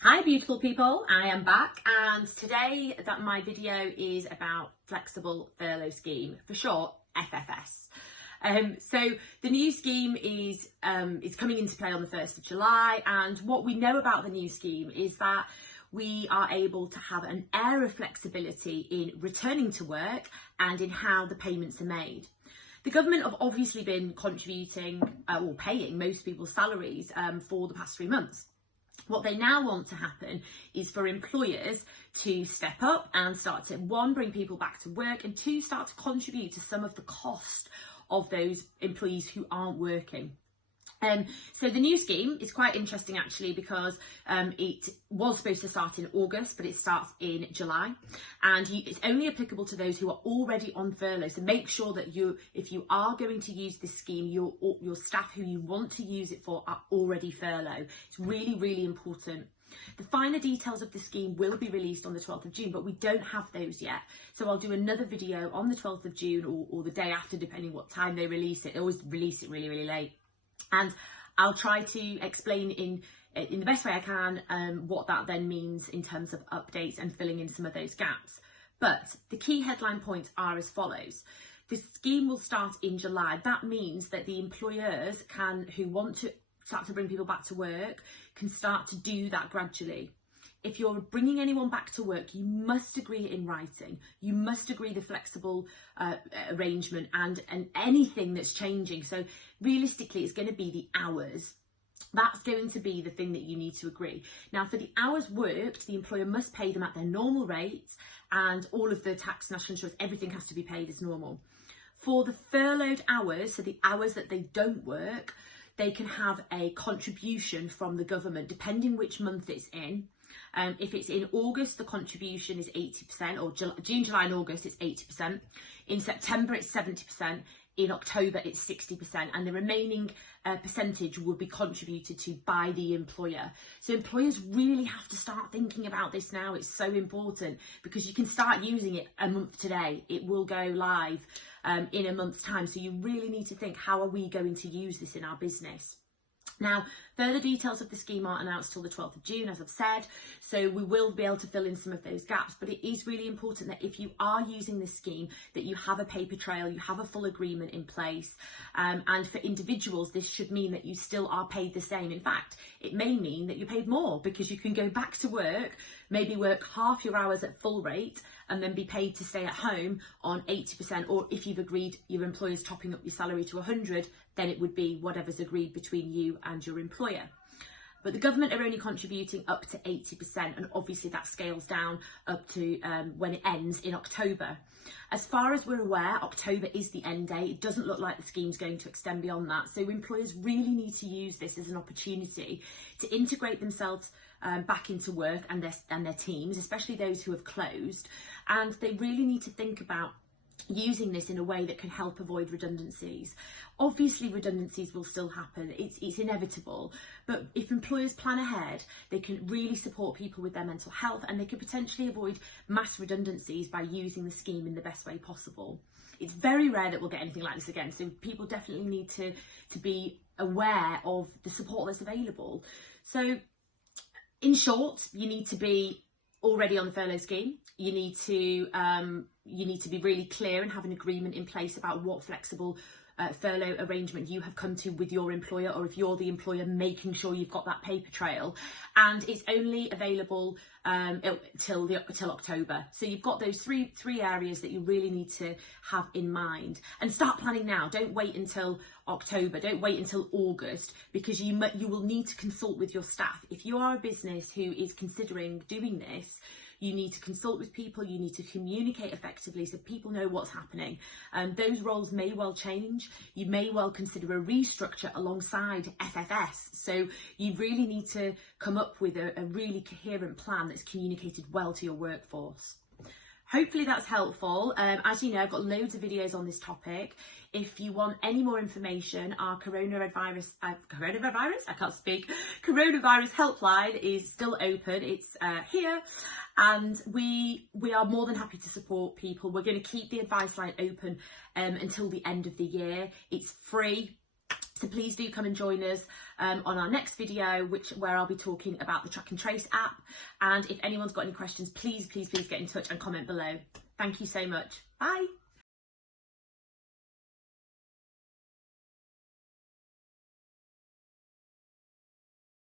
Hi beautiful people, I am back, and today my video is about flexible furlough scheme, for short FFS. So the new scheme is coming into play on the 1st of July, and what we know about the new scheme is that we are able to have an air of flexibility in returning to work and in how the payments are made. The government have obviously been contributing or paying most people's salaries for the past 3 months. What they now want to happen is for employers to step up and start to, one, bring people back to work, and two, start to contribute to some of the cost of those employees who aren't working. So the new scheme is quite interesting actually, because it was supposed to start in August, but it starts in July, and it's only applicable to those who are already on furlough. So make sure that if you are going to use this scheme, your staff who you want to use it for are already furlough. It's really, really important. The finer details of the scheme will be released on the 12th of June, but we don't have those yet. So I'll do another video on the 12th of June or the day after, depending what time they release it. They always release it really, really late. And I'll try to explain in the best way I can what that then means in terms of updates and filling in some of those gaps. But the key headline points are as follows. The scheme will start in July. That means that the employers who want to start to bring people back to work can start to do that gradually. If you're bringing anyone back to work, you must agree it in writing. You must agree the flexible arrangement and anything that's changing. So realistically, it's going to be the hours. That's going to be the thing that you need to agree. Now, for the hours worked, the employer must pay them at their normal rates, and all of the tax, national insurance, everything has to be paid as normal. For the furloughed hours, so the hours that they don't work, they can have a contribution from the government, depending which month it's in. If it's in August, the contribution is 80%, or June, July and August, it's 80%. In September, it's 70%. In October, it's 60%. And the remaining percentage will be contributed to by the employer. So employers really have to start thinking about this now. It's so important, because you can start using it a month today. It will go live in a month's time. So you really need to think, how are we going to use this in our business? Now, further details of the scheme aren't announced till the 12th of June, as I've said, so we will be able to fill in some of those gaps, but it is really important that if you are using this scheme, that you have a paper trail, you have a full agreement in place, and for individuals, this should mean that you still are paid the same. In fact, it may mean that you're paid more, because you can go back to work, maybe work half your hours at full rate, and then be paid to stay at home on 80%, or if you've agreed your employer's topping up your salary to 100, then it would be whatever's agreed between you and your employer. But the government are only contributing up to 80%, and obviously that scales down up to when it ends in October. As far as we're aware, October is the end date. It doesn't look like the scheme's going to extend beyond that. So employers really need to use this as an opportunity to integrate themselves back into work and their teams, especially those who have closed. And they really need to think about using this in a way that can help avoid redundancies. Obviously, redundancies will still happen. It's inevitable. But if employers plan ahead, they can really support people with their mental health, and they could potentially avoid mass redundancies by using the scheme in the best way possible. It's very rare that we'll get anything like this again, so people definitely need to be aware of the support that's available. So, in short, you need to be already on the furlough scheme. You need to be really clear and have an agreement in place about what flexible furlough arrangement you have come to with your employer, or if you're the employer, making sure you've got that paper trail. And it's only available till October. So you've got those three areas that you really need to have in mind, and start planning now. Don't wait until October. Don't wait until August, because you will need to consult with your staff. If you are a business who is considering doing this, you need to consult with people, you need to communicate effectively so people know what's happening. Those roles may well change. You may well consider a restructure alongside FFS. So you really need to come up with a really coherent plan that's communicated well to your workforce. Hopefully that's helpful. As you know, I've got loads of videos on this topic. If you want any more information, our coronavirus helpline is still open. It's here, and we are more than happy to support people. We're going to keep the advice line open until the end of the year. It's free. So please do come and join us on our next video, where I'll be talking about the Track and Trace app. And if anyone's got any questions, please get in touch and comment below. Thank you so much. Bye.